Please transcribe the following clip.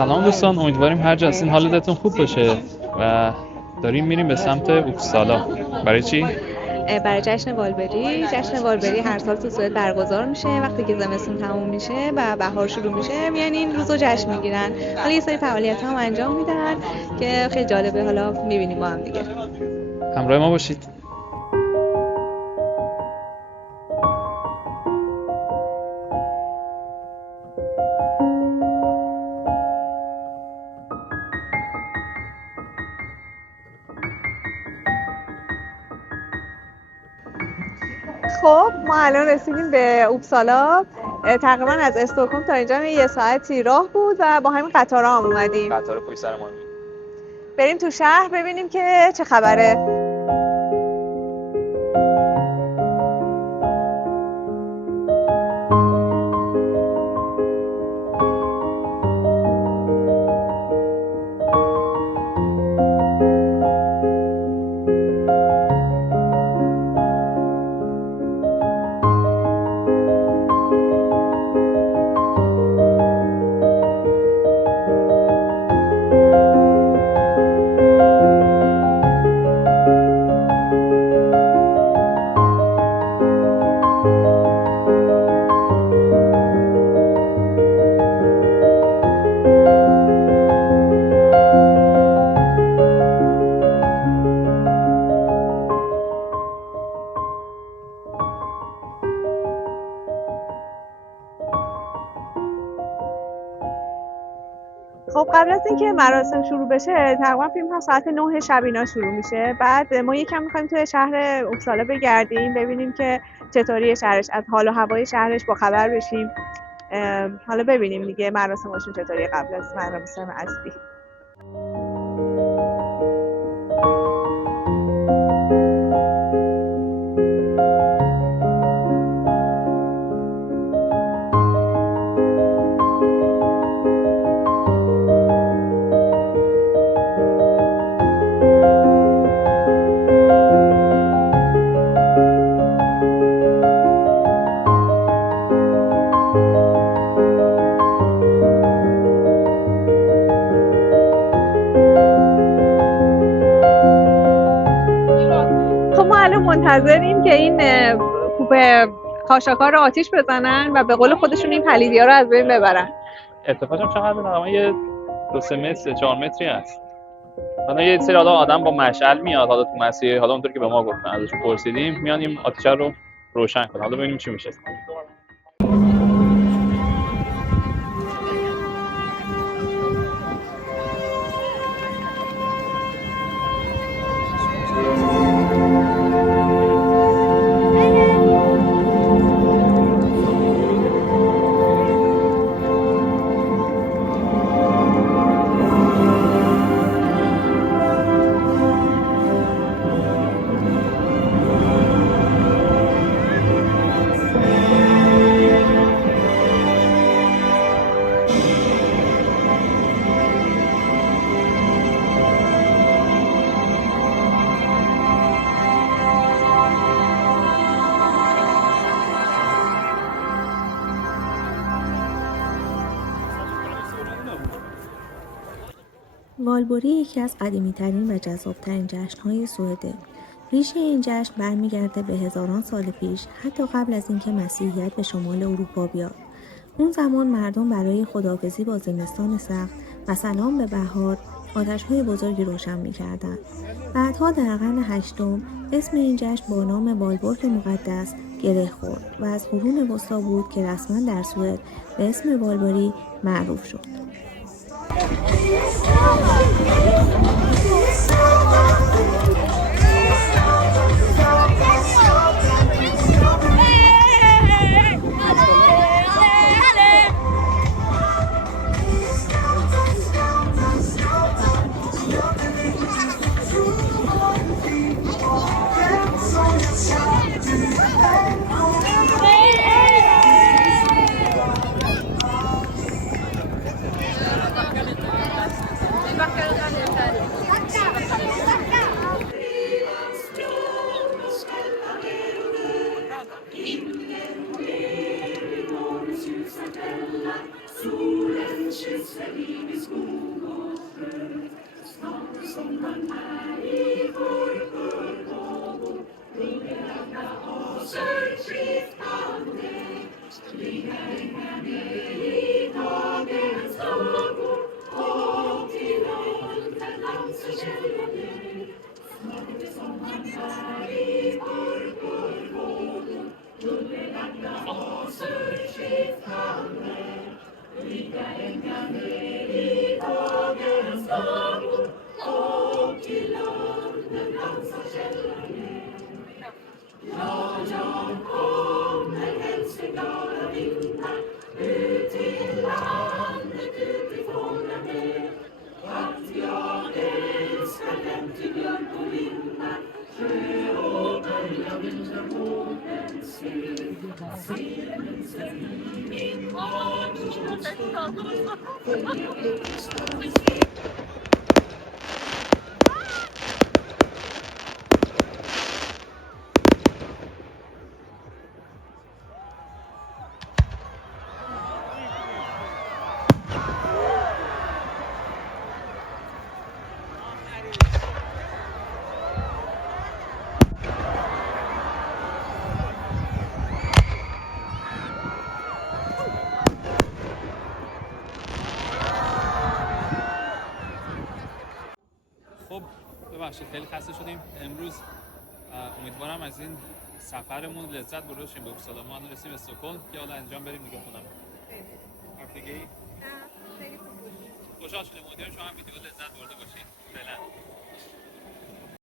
سلام دوستان، امیدواریم هر جا هستین حالتون خوب باشه و داریم میریم به سمت اوپسالا. برای چی؟ برای جشن والبری. جشن والبری هر سال تو سوئد برگزار میشه وقتی که زمستون تموم میشه و بهار شروع میشه، میان این روزو جشن میگیرن. حالا یه سری فعالیت هم انجام میدن که خیلی جالبه، حالا میبینیم با هم دیگه. همراه ما باشید. خب ما الان رسیدیم به اوپسالا. تقریبا از استکهلم تا اینجا یه ساعتی راه بود و با همین قطارا هم اومدیم. قطار پشت سر ما. بریم تو شهر ببینیم که چه خبره. خب قبل از اینکه مراسم شروع بشه تقریبا فیلم ها ساعت 9 شب اینا شروع میشه. بعد ما یکم میخوایم توی شهر اوپسالا بگردیم ببینیم که چطوریه شهرش، از حال و هوای شهرش با خبر بشیم. حالا ببینیم دیگه مراسمشون چطوریه قبل از مراسم اصلی. منتظریم که این کوپه خاشاک‌ها رو آتیش بزنن و به قول خودشون این پلیدیا رو از بین ببرن. ارتفاعش هم چقدر؟ تقریبا یه 2-3 متر 4 متری هست. حالا یه سری آدم با مشعل میاد حالا تو مسیر، حالا اونطور که به ما گفتن ازش پرسیدیم میان این آتیش رو روشن کنن. حالا ببینیم چی میشه. والبری یکی از قدیمی‌ترین و جذاب‌ترین جشن‌های سوئده. ریشه این جشن برمیگرده به هزاران سال پیش، حتی قبل از اینکه مسیحیت به شمال اروپا بیاد. اون زمان مردم برای خداحافظی با زمستان سخت و سلام به بهار آتش‌های بزرگی روشن می‌کردند. بعدها در قرن هشتم اسم این جشن با نام والبورگ مقدس گره خورد و از قرون وسطی بود که رسما در سوئد به اسم والبری معروف شد. خب ببخشید خیلی خسته شدیم امروز. امیدوارم از این سفرمون لذت برده باشیم به اپسالا. ما رسیدیم استکهلم که حالا انجام بریم دیگه خونم. حرف دیگه ای؟ خیلی خوب بود. خوشحال شدیم. امیدوارم شما هم ویدیو لذت برده باشید. فعلا